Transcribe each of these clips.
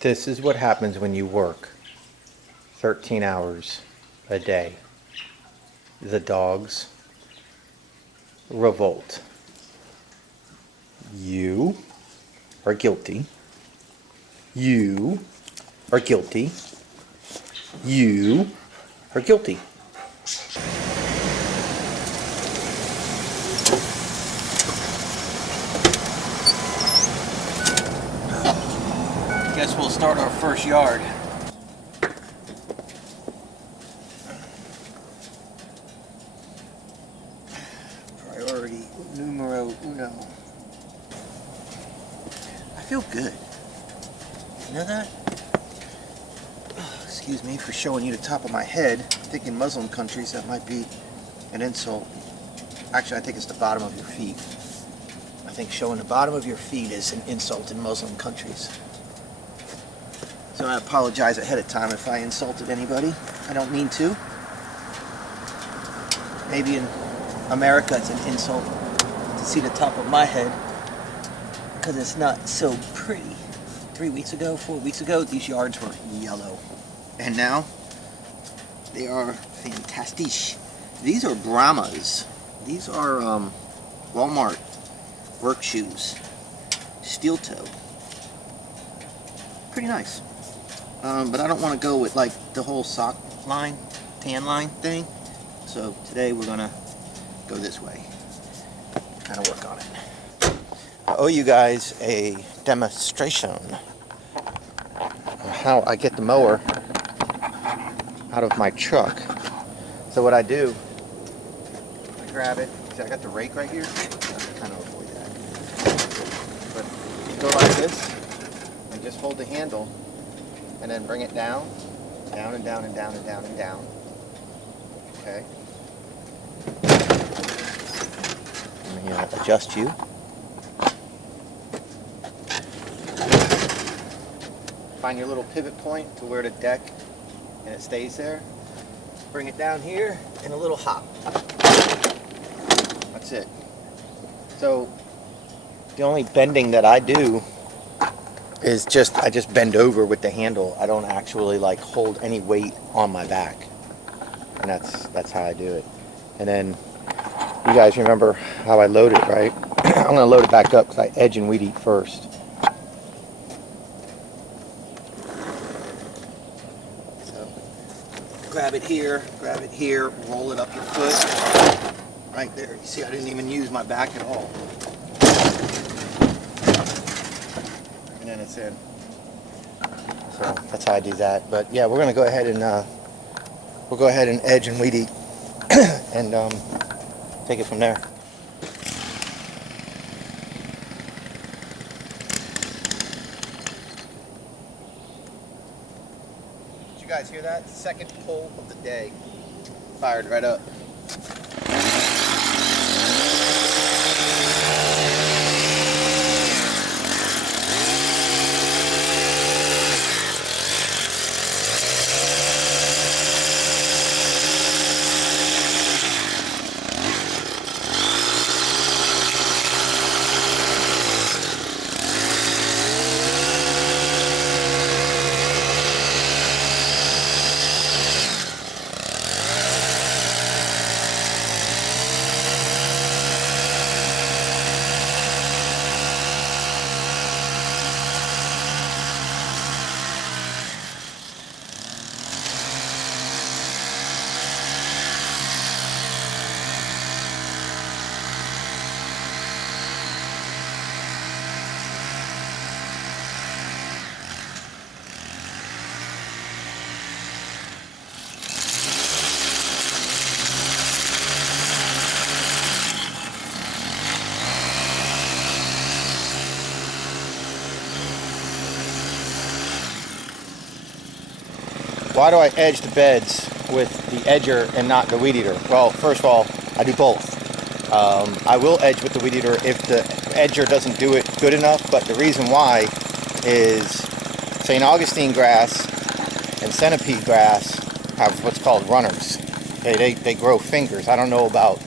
This is what happens when you work 13 hours a day. The dogs revolt. You are guilty. You are guilty. You are guilty. Guess we'll start our first yard. Priority numero uno. I feel good. You know that? Oh, excuse me for showing you the top of my head. I think in Muslim countries that might be an insult. Actually, I think it's the bottom of your feet. I think showing the bottom of your feet is an insult in Muslim countries. So I apologize ahead of time if I insulted anybody. I don't mean to. Maybe in America it's an insult to see the top of my head because it's not so pretty. 3 weeks ago, 4 weeks ago, these yards were yellow. And now they are fantastic. These are Brahmas. These are Walmart work shoes. Steel toe. Pretty nice. But I don't want to go with like the whole sock line, tan line thing. So today we're gonna go this way. Kind of work on it. I owe you guys a demonstration of how I get the mower out of my truck. So what I do, I grab it. See, I got the rake right here. Kind of avoid that. But you go like this and just hold the handle. And then bring it down, down and down and down and down and down. Okay. Let me adjust you. Find your little pivot point to where the deck, and it stays there. Bring it down here in a little hop. That's it. So the only bending that I do is I just bend over with the handle. I don't actually like hold any weight on my back, and that's how I do it. And then you guys remember how I load it, right? I'm gonna load it back up because I edge and weed eat first. So grab it here, roll it up your foot right there. You see, I didn't even use my back at all. And then it's in. So that's how I do that. But yeah, we're gonna go ahead and edge and weed eat and take it from there. Did you guys hear that? Second pull of the day. Fired right up. Why do I edge the beds with the edger and not the weed eater? Well, first of all, I do both. I will edge with the weed eater if the edger doesn't do it good enough, but the reason why is St. Augustine grass and centipede grass have what's called runners. They grow fingers. I don't know about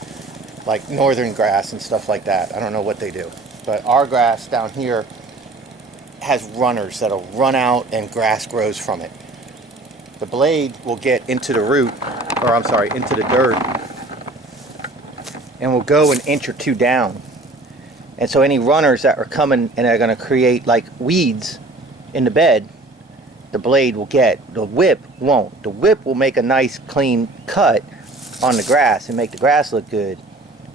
like northern grass and stuff like that. I don't know what they do. But our grass down here has runners that'll run out and grass grows from it. The blade will get into the root, or I'm sorry, into the dirt, and will go an inch or two down. And so any runners that are coming and are going to create like weeds in the bed, the blade will get. The whip won't. The whip will make a nice clean cut on the grass and make the grass look good.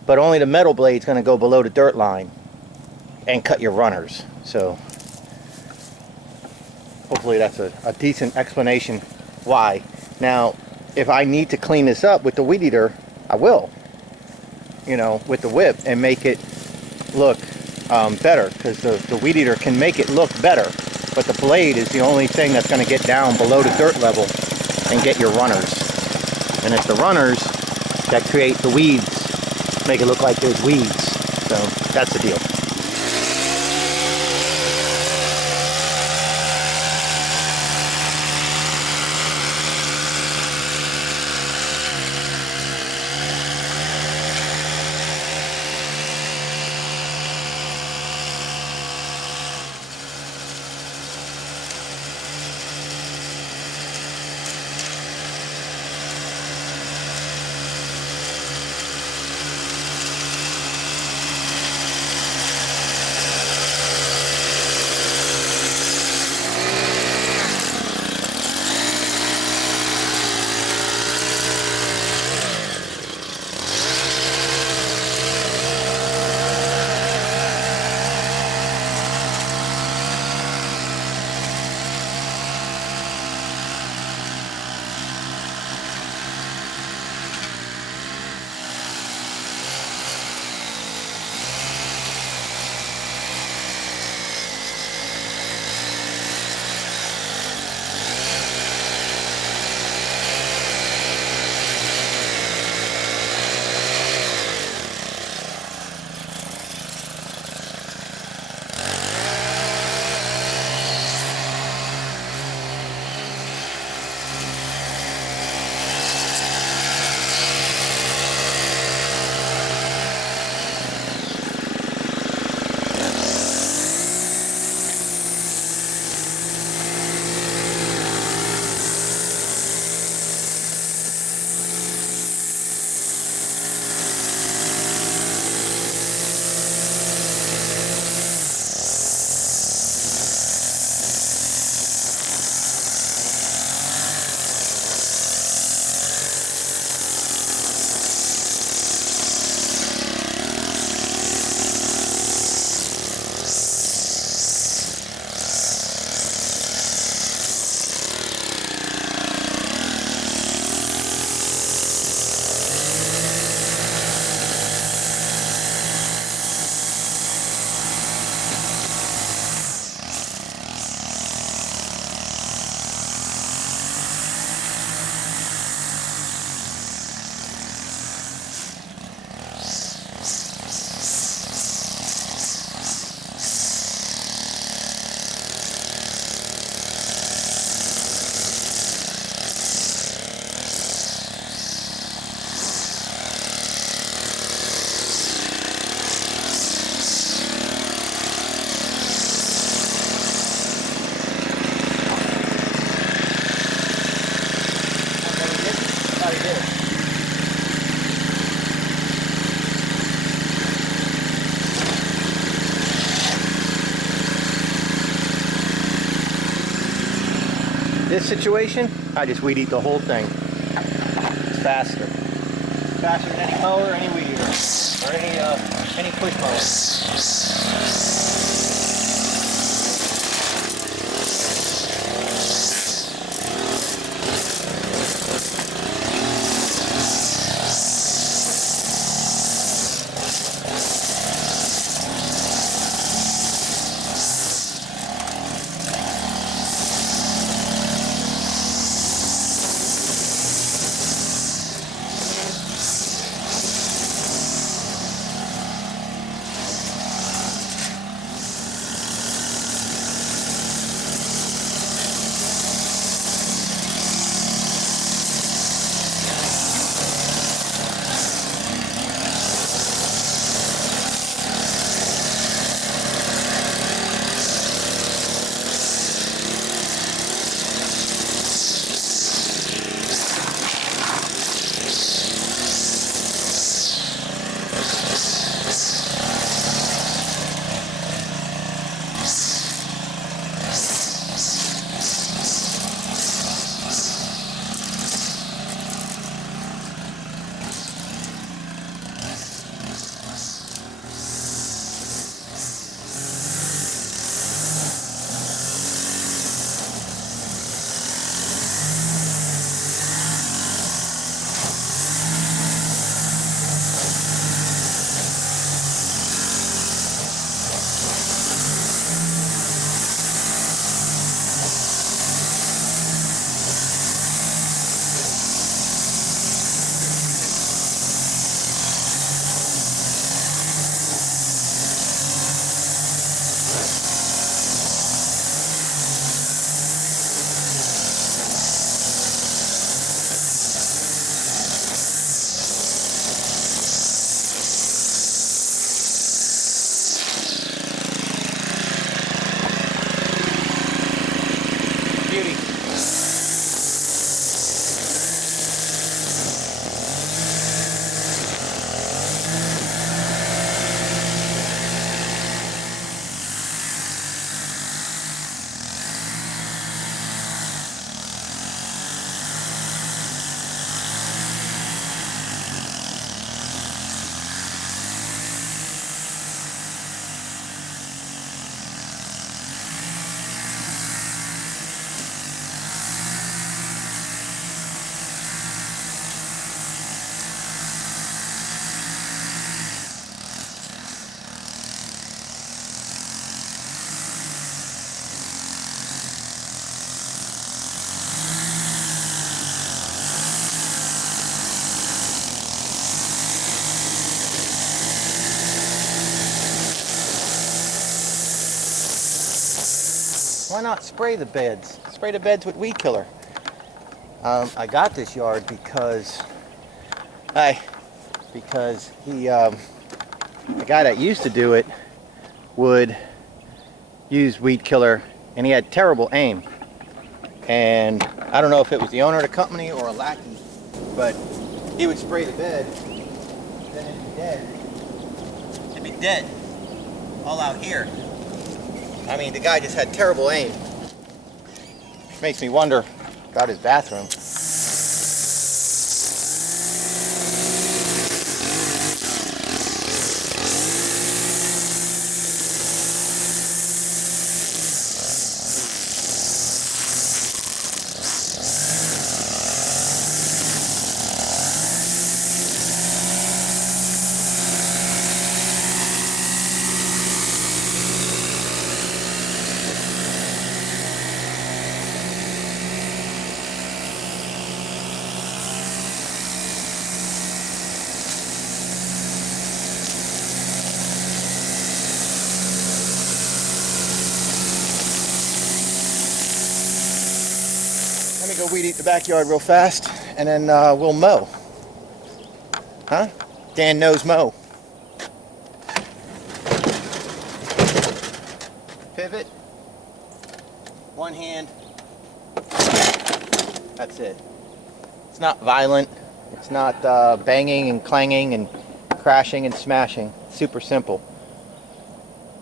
But only the metal blade's going to go below the dirt line and cut your runners. So hopefully that's a decent explanation why. Now, if I need to clean this up with the Weedeater, I will. You know, with the whip, and make it look better, because the Weedeater can make it look better, but the blade is the only thing that's going to get down below the dirt level and get your runners. And it's the runners that create the weeds, make it look like there's weeds. So that's the deal. This situation, I just weed eat the whole thing. It's faster. Faster than any mower, any weed eater, or any push mower. beauty. Why not spray the beds? Spray the beds with weed killer. I got this yard because the guy that used to do it would use weed killer, and he had terrible aim. And I don't know if it was the owner of the company or a lackey, but he would spray the bed, then it'd be dead. It'd be dead, all out here. I mean, the guy just had terrible aim. Makes me wonder about his bathroom. Let me go weed eat the backyard real fast, and then we'll mow. Huh? Dan knows mow. Pivot. One hand. That's it. It's not violent. It's not banging and clanging and crashing and smashing. It's super simple.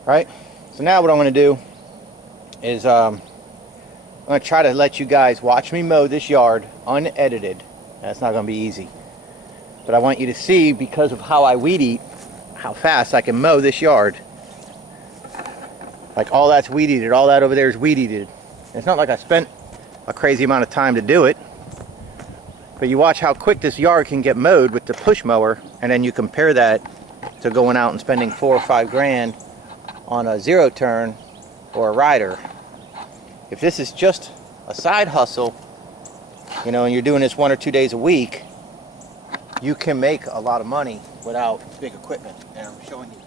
Right? So now what I'm going to do is I'm going to try to let you guys watch me mow this yard unedited. That's not going to be easy. But I want you to see, because of how I weed eat, how fast I can mow this yard. Like, all that's weed eated. All that over there is weed eated. It's not like I spent a crazy amount of time to do it. But you watch how quick this yard can get mowed with the push mower, and then you compare that to going out and spending $4 or $5 grand on a zero turn or a rider. If this is just a side hustle, you know, and you're doing this 1 or 2 days a week, you can make a lot of money without big equipment. And I'm showing you.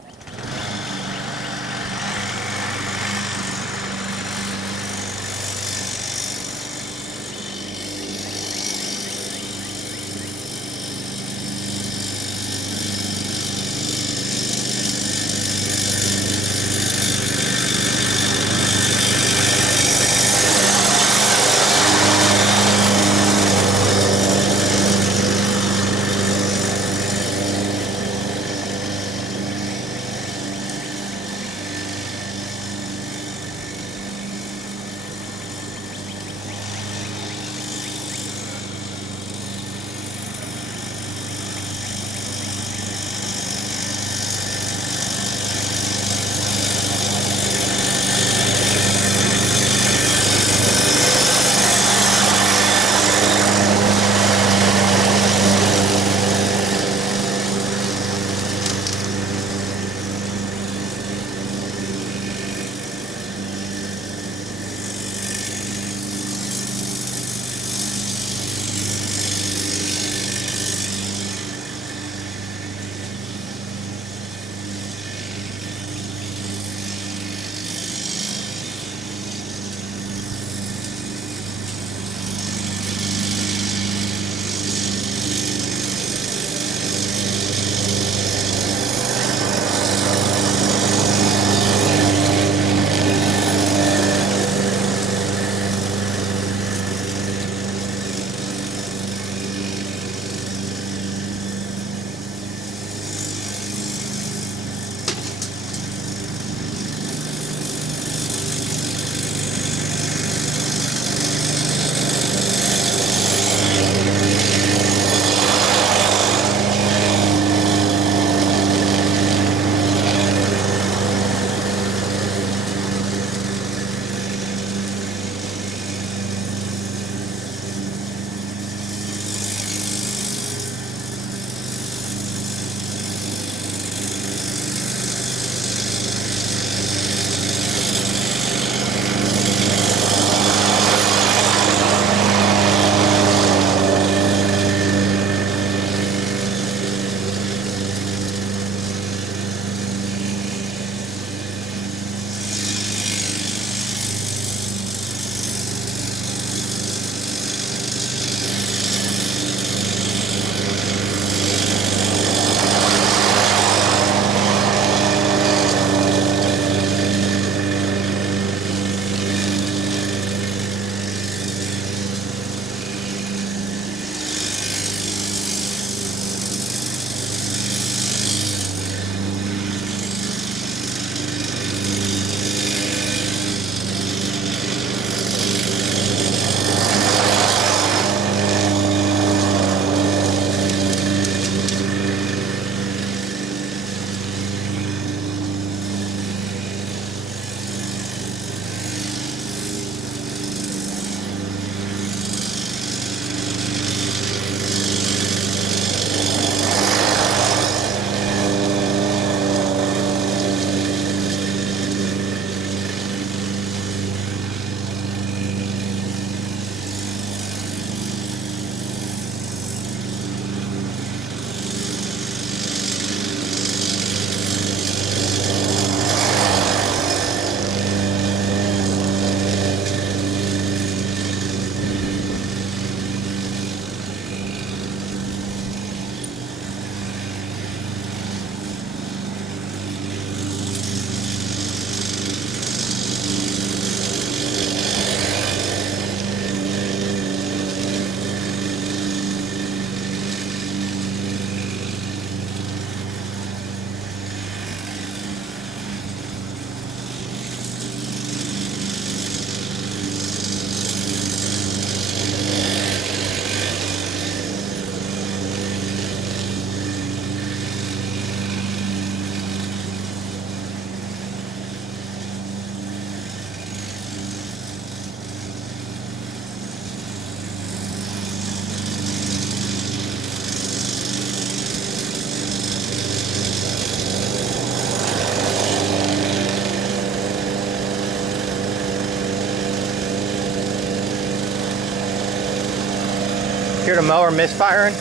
Hear the mower misfiring?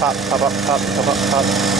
Pop, pop, pop, pop, pop, pop, pop.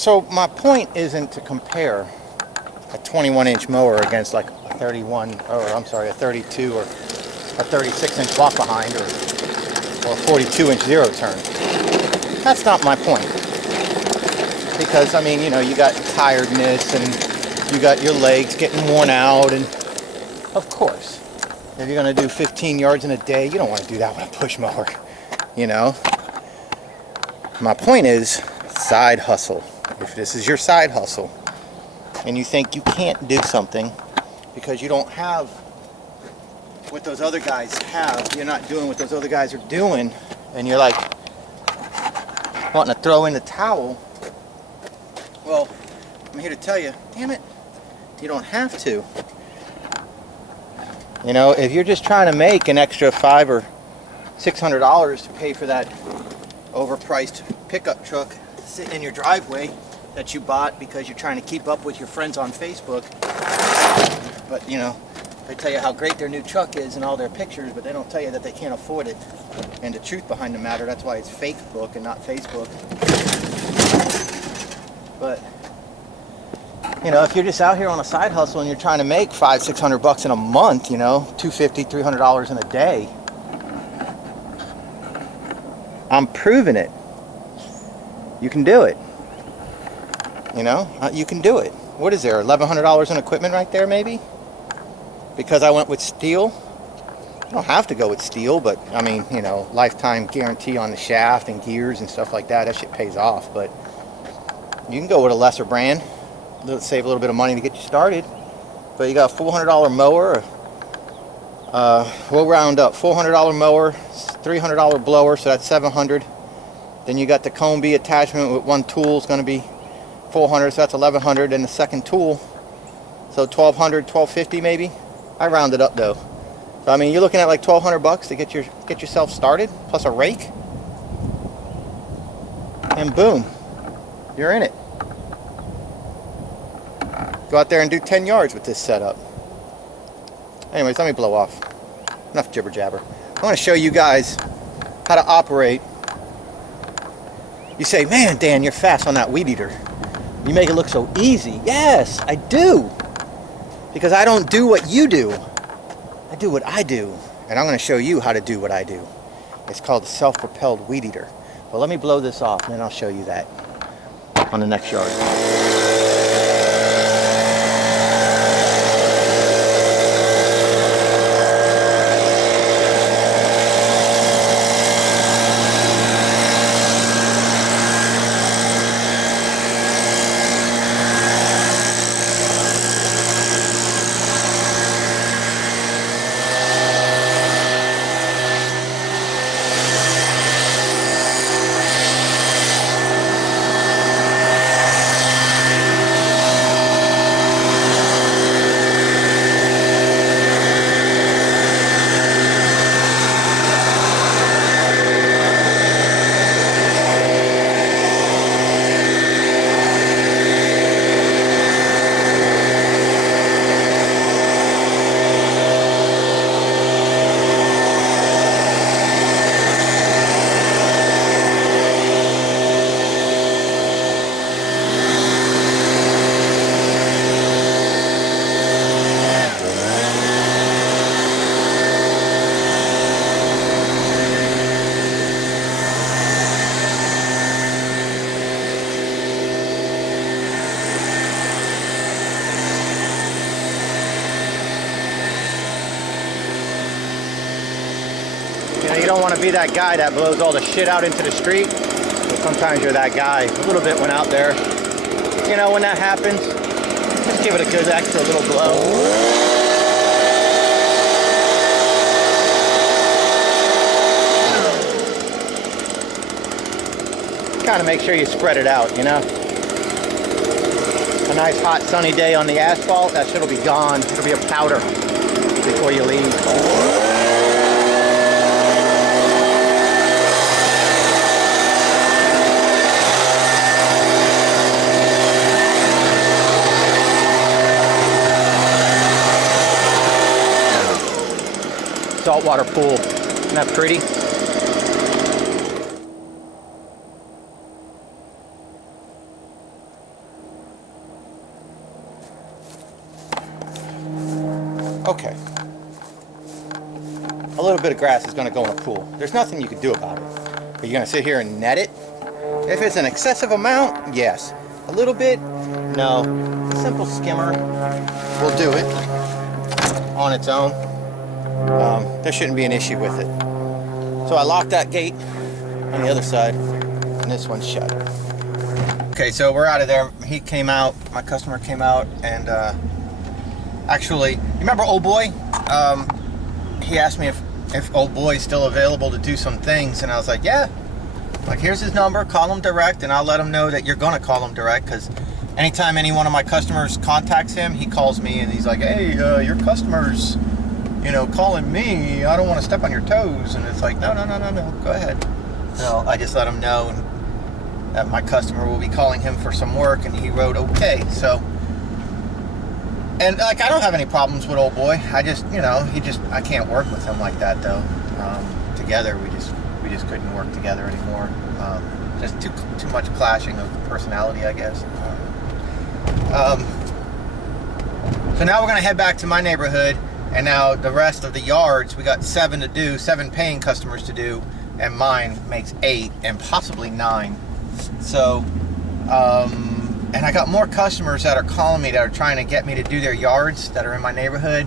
So my point isn't to compare a 21-inch mower against like a 31, or I'm sorry, a 32 or a 36-inch walk behind or a 42-inch zero turn. That's not my point. Because, I mean, you know, you got tiredness and you got your legs getting worn out, and of course, if you're going to do 15 yards in a day, you don't want to do that with a push mower, you know. My point is side hustle. If this is your side hustle and you think you can't do something because you don't have what those other guys have, you're not doing what those other guys are doing, and you're like wanting to throw in the towel, well, I'm here to tell you, damn it, you don't have to. You know, if you're just trying to make an extra $500 or $600 to pay for that overpriced pickup truck sitting in your driveway that you bought because you're trying to keep up with your friends on Facebook, but you know, they tell you how great their new truck is and all their pictures, but they don't tell you that they can't afford it. And the truth behind the matter, that's why it's Facebook and not Facebook. But you know, if you're just out here on a side hustle and you're trying to make $500-600 in a month, you know, $250-300 in a day, I'm proving it. You can do it. You know, you can do it. What is there, $1,100 in equipment right there maybe? Because I went with steel. You don't have to go with steel, but I mean, you know, lifetime guarantee on the shaft and gears and stuff like that. That shit pays off. But you can go with a lesser brand. Save a little bit of money to get you started. But you got a $400 mower. We'll round up. $400 mower, $300 blower, so that's $700. Then you got the cone bee attachment with one tool is going to be $400, so that's $1,100. And the second tool, so $1,200, $1,250 maybe. I rounded up though. So I mean, you're looking at like $1,200 to get yourself started, plus a rake, and boom, you're in it. Go out there and do 10 yards with this setup. Anyways, let me blow off. Enough jibber jabber. I want to show you guys how to operate. You say, man, Dan, you're fast on that Weedeater. You make it look so easy. Yes, I do. Because I don't do what you do. I do what I do. And I'm going to show you how to do what I do. It's called the self-propelled Weedeater. Well, let me blow this off, and then I'll show you that on the next yard. You don't want to be that guy that blows all the shit out into the street. But sometimes you're that guy. A little bit went out there. You know, when that happens, just give it a good extra little blow. Kind of make sure you spread it out, you know. A nice hot sunny day on the asphalt, that shit'll be gone. It'll be a powder before you leave. Saltwater pool. Isn't that pretty? Okay. a little bit of grass is going to go in a pool. There's nothing you can do about it. Are you going to sit here and net it? If it's an excessive amount, yes. A little bit, no. A simple skimmer will do it on its own. There shouldn't be an issue with it. So I locked that gate on the other side, and this one's shut. Okay, so we're out of there. He came out, my customer came out, and actually, you remember Old Boy? He asked me if Old Boy's still available to do some things, and I was like, yeah. Like, here's his number, call him direct, and I'll let him know that you're gonna call him direct, because anytime any one of my customers contacts him, he calls me and he's like, hey, your customer's, you know, calling me, I don't want to step on your toes. And it's like, no, go ahead. So I just let him know that my customer will be calling him for some work, and he wrote okay. So, and like, I don't have any problems with Old Boy. I just, you know, I can't work with him like that though. Together we just couldn't work together anymore. Just too much clashing of personality, I guess. So now we're gonna head back to my neighborhood, and now the rest of the yards, we got 7 to do, 7 paying customers to do, and mine makes 8 and possibly 9. So, and I got more customers that are calling me that are trying to get me to do their yards that are in my neighborhood.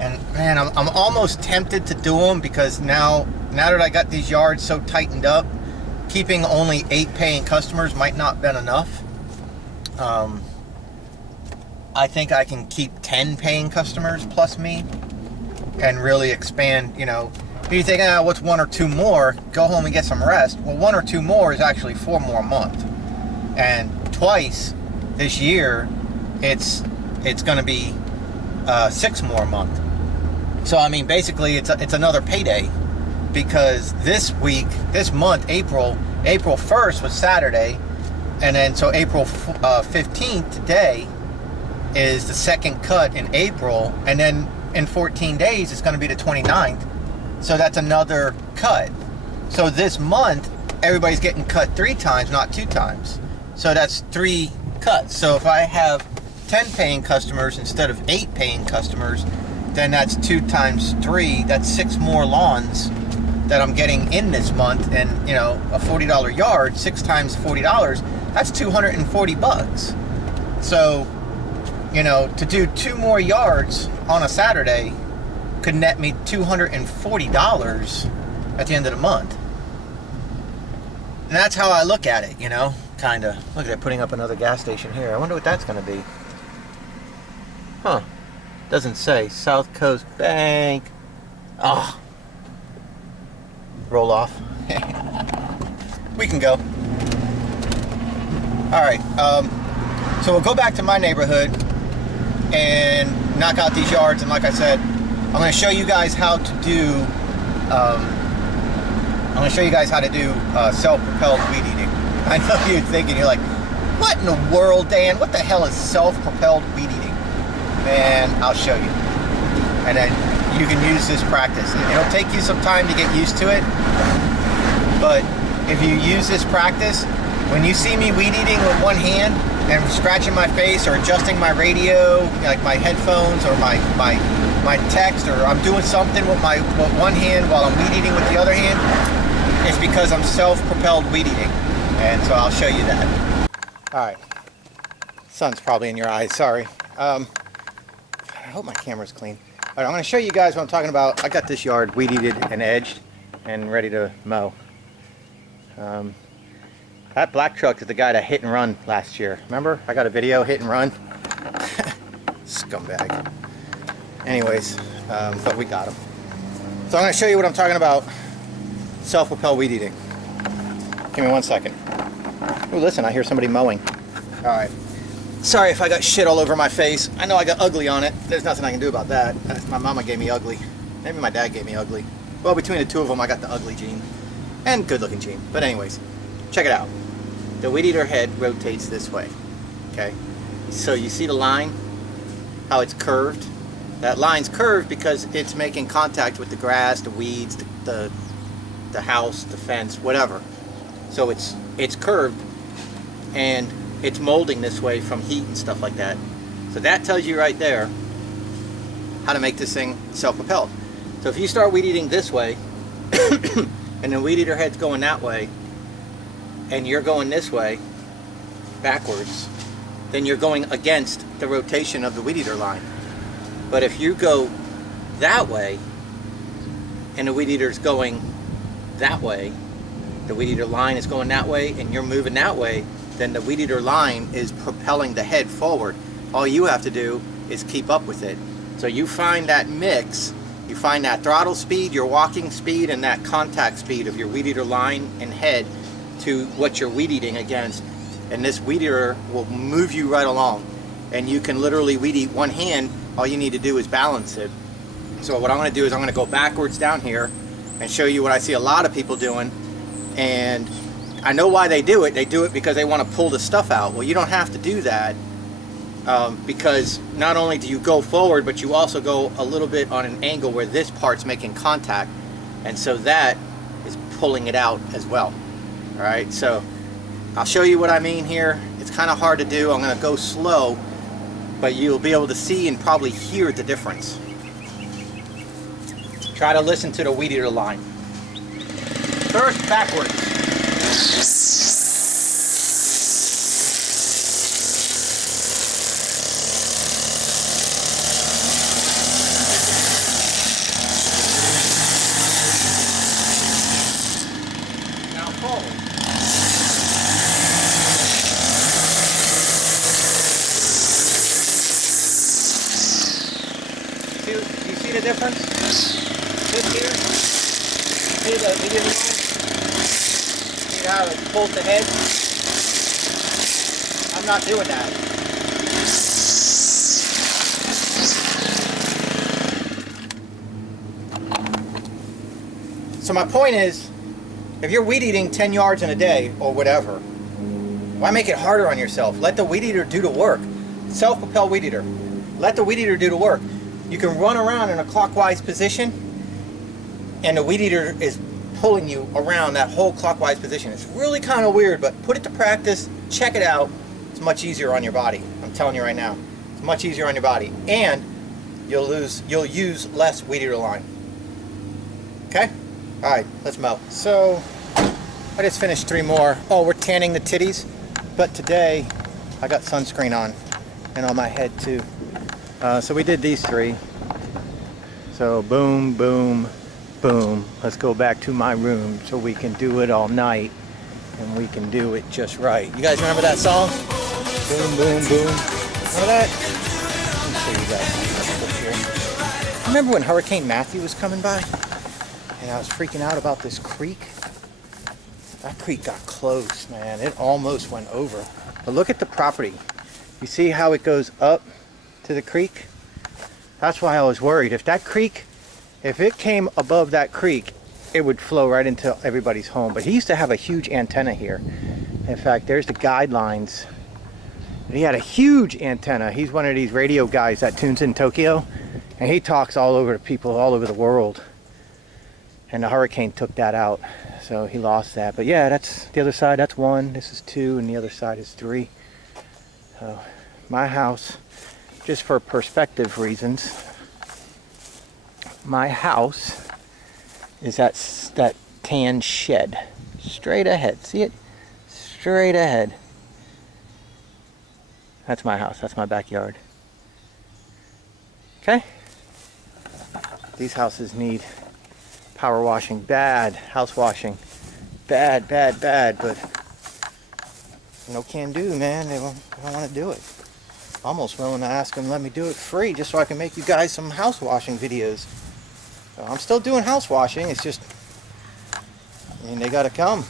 And man, I'm almost tempted to do them, because now that I got these yards so tightened up, keeping only 8 paying customers might not have been enough. I think I can keep 10 paying customers plus me and really expand, you know. If you think, what's 1 or 2 more, go home and get some rest. Well, 1 or 2 more is actually 4 more a month. And twice this year, it's going to be 6 more a month. So, I mean, basically, it's another payday, because this month, April 1st was Saturday, and then so April 15th, today, is the second cut in April, and then in 14 days, it's going to be the 29th, so that's another cut. So this month, everybody's getting cut 3 times, not 2 times. So that's 3 cuts. So if I have 10 paying customers instead of 8 paying customers, then that's 2 times 3, that's 6 more lawns that I'm getting in this month. And, you know, a $40 yard, 6 times $40, that's $240. So, you know, to do 2 more yards on a Saturday could net me $240 at the end of the month. And that's how I look at it, you know, kind of. Look at it, putting up another gas station here. I wonder what that's going to be. Huh. Doesn't say. South Coast Bank. Oh. Roll off. We can go. Alright, so we'll go back to my neighborhood and knock out these yards, and like I said, I'm going to show you guys how to do self-propelled weed eating. I know you're thinking, you're like, what in the world, Dan? What the hell is self-propelled weed eating? Man, I'll show you. And then you can use this practice. It'll take you some time to get used to it, but if you use this practice, when you see me weed eating with one hand and scratching my face or adjusting my radio, like my headphones or my text, or I'm doing something with one hand while I'm weed eating with the other hand, it's because I'm self-propelled weed eating. And so I'll show you that. Alright. Sun's probably in your eyes, sorry. I hope my camera's clean. Alright, I'm going to show you guys what I'm talking about. I got this yard weed eated and edged and ready to mow. That black truck is the guy that hit and run last year. Remember? I got a video, hit and run. Scumbag. Anyways, but we got him. So I'm going to show you what I'm talking about. Self-propelled weed eating. Give me 1 second. Oh, listen, I hear somebody mowing. Alright. Sorry if I got shit all over my face. I know I got ugly on it. There's nothing I can do about that. My mama gave me ugly. Maybe my dad gave me ugly. Well, between the 2 of them, I got the ugly gene. And good looking gene. But anyways, check it out. The weed eater head rotates this way. Okay? So you see the line? How it's curved? That line's curved because it's making contact with the grass, the weeds, the house, the fence, whatever. So it's curved, and it's molding this way from heat and stuff like that. So that tells you right there how to make this thing self-propelled. So if you start weed eating this way, and the weed eater head's going that way, and you're going this way, backwards, then you're going against the rotation of the weed eater line. But if you go that way, and the weed eater's going that way, the weed eater line is going that way, and you're moving that way, then the weed eater line is propelling the head forward. All you have to do is keep up with it. So you find that mix, you find that throttle speed, your walking speed, and that contact speed of your weed eater line and head to what you're weed eating against, and this weed eater will move you right along. And you can literally weed eat one hand. All you need to do is balance it. So what I'm going to do is I'm going to go backwards down here and show you what I see a lot of people doing. And I know why they do it. They do it because they want to pull the stuff out. Well, you don't have to do that, because not only do you go forward, but you also go a little bit on an angle where this part's making contact, and so that is pulling it out as well. All right, so I'll show you what I mean here. It's kind of hard to do. I'm going to go slow, but you'll be able to see and probably hear the difference. Try to listen to the weed eater line. First, backwards. Now forward. Do you see the difference? This here, see the medium line? See how it pulls the head? I'm not doing that. So my point is, if you're weed eating 10 yards in a day or whatever, why make it harder on yourself? Let the weed eater do the work. Self-propelled weed eater. Let the weed eater do the work. You can run around in a clockwise position, and the weed eater is pulling you around that whole clockwise position. It's really kind of weird, but put it to practice, check it out. It's much easier on your body. I'm telling you right now. It's much easier on your body, and you'll use less weed eater line. Okay? All right, let's mow. So I just finished 3 more. Oh, we're tanning the titties, but today I got sunscreen on and on my head too. So we did these 3. So boom, boom, boom. Let's go back to my room so we can do it all night, and we can do it just right. You guys remember that song? Boom, boom, boom. Remember that? Let me show you guys here. Remember when Hurricane Matthew was coming by? And I was freaking out about this creek? That creek got close, man. It almost went over. But look at the property. You see how it goes up to the creek? That's why I was worried. If that creek, if it came above that creek, it would flow right into everybody's home. But he used to have a huge antenna here. In fact, there's the guidelines. And he had a huge antenna. He's one of these radio guys that tunes in Tokyo, and he talks all over to people all over the world. And the hurricane took that out, so he lost that. But yeah, that's the other side. That's 1. This is 2, and the other side is 3. So my house, just for perspective reasons, my house is that tan shed straight ahead. See it? Straight ahead. That's my house. That's my backyard. Okay? These houses need power washing bad, house washing bad, bad, bad, but no can do, man. They don't want to do it. Almost willing to ask them, let me do it free just so I can make you guys some house washing videos. So I'm still doing house washing. It's just, I mean, they got to come.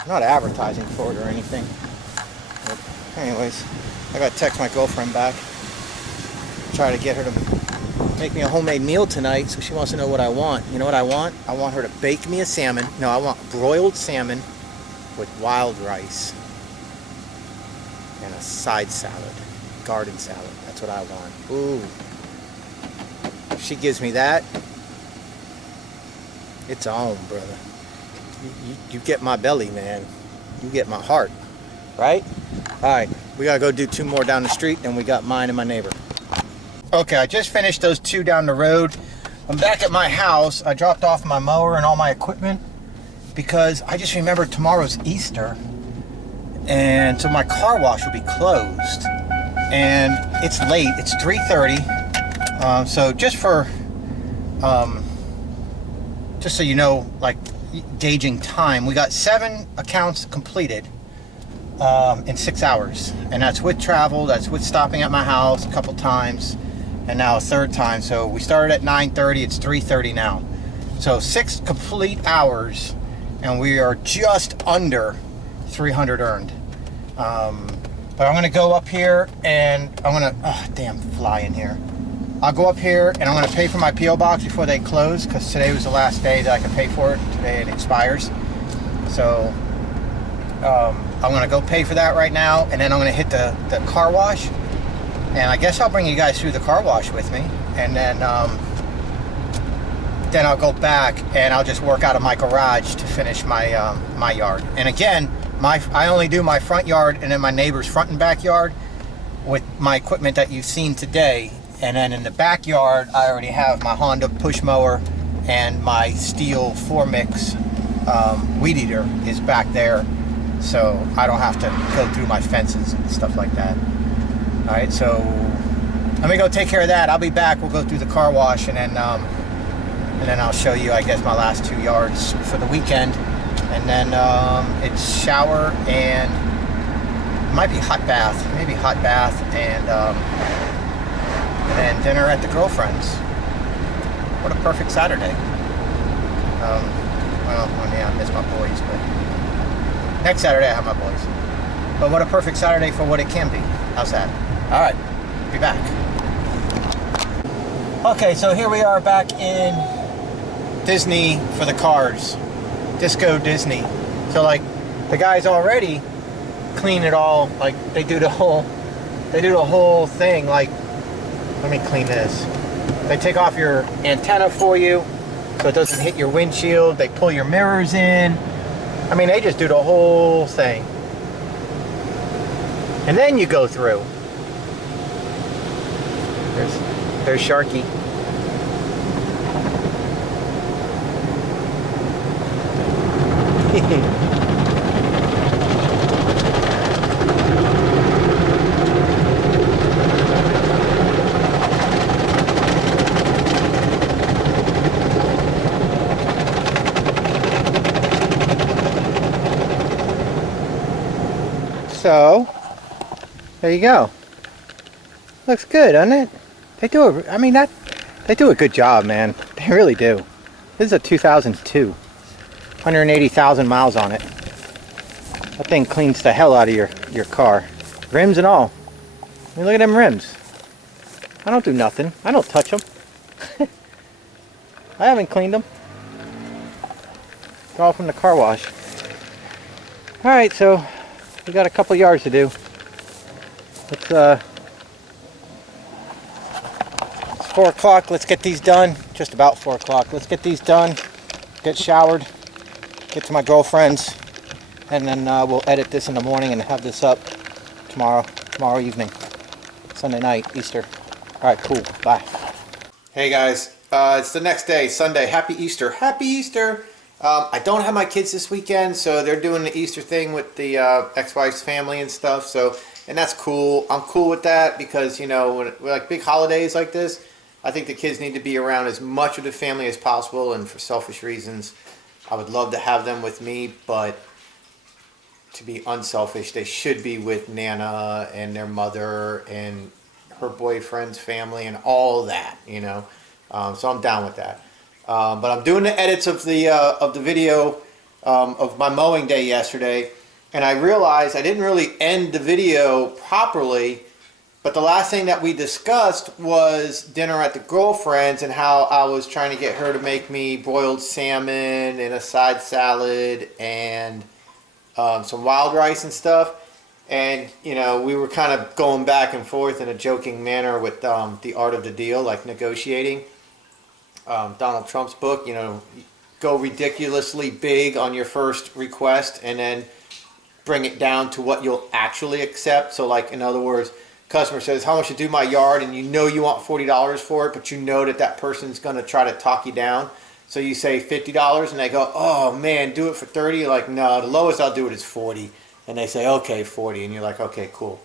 I'm not advertising for it or anything. But anyways, I got to text my girlfriend back. Try to get her to make me a homemade meal tonight, so she wants to know what I want. You know what I want? I want her to bake me a salmon. No, I want broiled salmon with wild rice and a side salad, garden salad. That's what I want. Ooh. If she gives me that, it's on, brother. You get my belly, man. You get my heart, right? All right, we gotta go do 2 more down the street, then we got mine and my neighbor. Okay, I just finished those 2 down the road. I'm back at my house. I dropped off my mower and all my equipment because I just remembered tomorrow's Easter, and so my car wash will be closed. And it's late. It's 3:30. So just so you know, like gauging time, we got 7 accounts completed in 6 hours, and that's with travel. That's with stopping at my house a couple times, and now a third time. So we started at 9:30. It's 3:30 now. So 6 complete hours, and we are just under 300 earned. But I'm gonna go up here and I'm gonna, oh damn fly in here. I'll go up here and I'm gonna pay for my P.O. box before they close, because today was the last day that I could pay for it. Today it expires. So I'm gonna go pay for that right now, and then I'm gonna hit the car wash. And I guess I'll bring you guys through the car wash with me. And then I'll go back and I'll just work out of my garage to finish my, my yard. And again, I only do my front yard and then my neighbor's front and backyard with my equipment that you've seen today. And then in the backyard, I already have my Honda push mower and my steel 4-mix Weedeater is back there. So I don't have to go through my fences and stuff like that. All right, so let me go take care of that. I'll be back. We'll go through the car wash, and then I'll show you, I guess, my last 2 yards for the weekend. And then it's shower and it might be hot bath, maybe hot bath, and then dinner at the girlfriend's. What a perfect Saturday. Well, yeah, I miss my boys, but next Saturday I have my boys. But what a perfect Saturday for what it can be. How's that? All right, be back. Okay, so here we are back in Disney for the cars. Disco Disney. So like the guys already clean it all, like they do the whole thing. Like, let me clean this. They take off your antenna for you so it doesn't hit your windshield. They pull your mirrors in. I mean, they just do the whole thing. And then you go through. There's Sharky. So, there you go. Looks good, doesn't it? They do a, I mean, they do a good job, man. They really do. This is a 2002. 180,000 miles on it. That thing cleans the hell out of your car. Rims and all. I mean, look at them rims. I don't do nothing. I don't touch them. I haven't cleaned them. It's all from the car wash. Alright, so we got a couple yards to do. It's 4 o'clock. Let's get these done. Just about 4 o'clock. Let's get these done. Get showered. Get to my girlfriend's. And then we'll edit this in the morning and have this up tomorrow evening. Sunday night, Easter. Alright, cool. Bye. Hey guys. It's the next day, Sunday. Happy Easter. Happy Easter! I don't have my kids this weekend, so they're doing the Easter thing with the ex-wife's family and stuff. So, and that's cool. I'm cool with that because, you know, when like big holidays like this, I think the kids need to be around as much of the family as possible. And for selfish reasons, I would love to have them with me, but to be unselfish, they should be with Nana and their mother and her boyfriend's family and all that, you know. So I'm down with that. But I'm doing the edits of the video of my mowing day yesterday, and I realized I didn't really end the video properly. But the last thing that we discussed was dinner at the girlfriend's and how I was trying to get her to make me broiled salmon and a side salad and some wild rice and stuff. And, you know, we were kind of going back and forth in a joking manner with the art of the deal, like negotiating. Donald Trump's book, you know, go ridiculously big on your first request and then bring it down to what you'll actually accept. So, like, in other words, customer says, how much to do my yard, and you know you want $40 for it, but you know that that person's going to try to talk you down. So you say $50, and they go, oh man, do it for 30. You're like, no, the lowest I'll do it is 40. And they say, okay, 40. And you're like, okay, cool.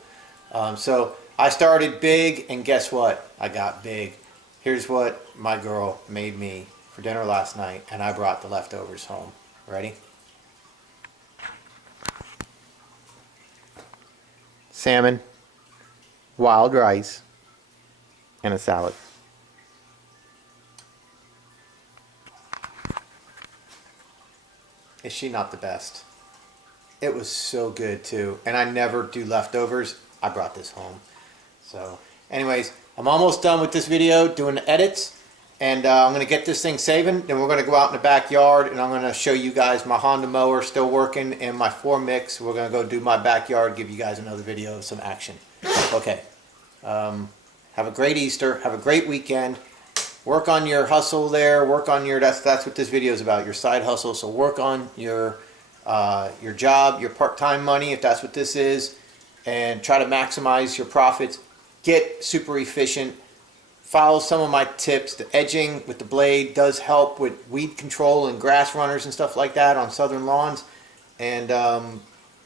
So I started big, and guess what? I got big. Here's what my girl made me for dinner last night, and I brought the leftovers home. Ready? Salmon, wild rice, and a salad. Is she not the best? It was so good too. And I never do leftovers. I brought this home. So anyways, I'm almost done with this video doing the edits. And I'm going to get this thing saving. Then we're going to go out in the backyard, and I'm going to show you guys my Honda mower still working and my 4Mix. We're going to go do my backyard, give you guys another video of some action. Okay. Have a great Easter. Have a great weekend. Work on your hustle there. Work on your, that's what this video is about, your side hustle. So work on your job, your part-time money, if that's what this is, and try to maximize your profits. Get super efficient. Follow some of my tips. The edging with the blade does help with weed control and grass runners and stuff like that on southern lawns. And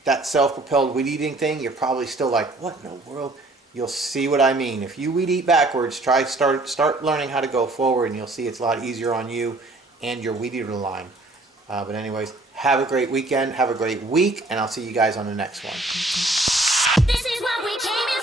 that self-propelled weed eating thing, you're probably still like, what in the world? You'll see what I mean. If you weed eat backwards, start learning how to go forward, and you'll see it's a lot easier on you and your Weedeater line. But anyways, have a great weekend, have a great week, and I'll see you guys on the next one. This is what we came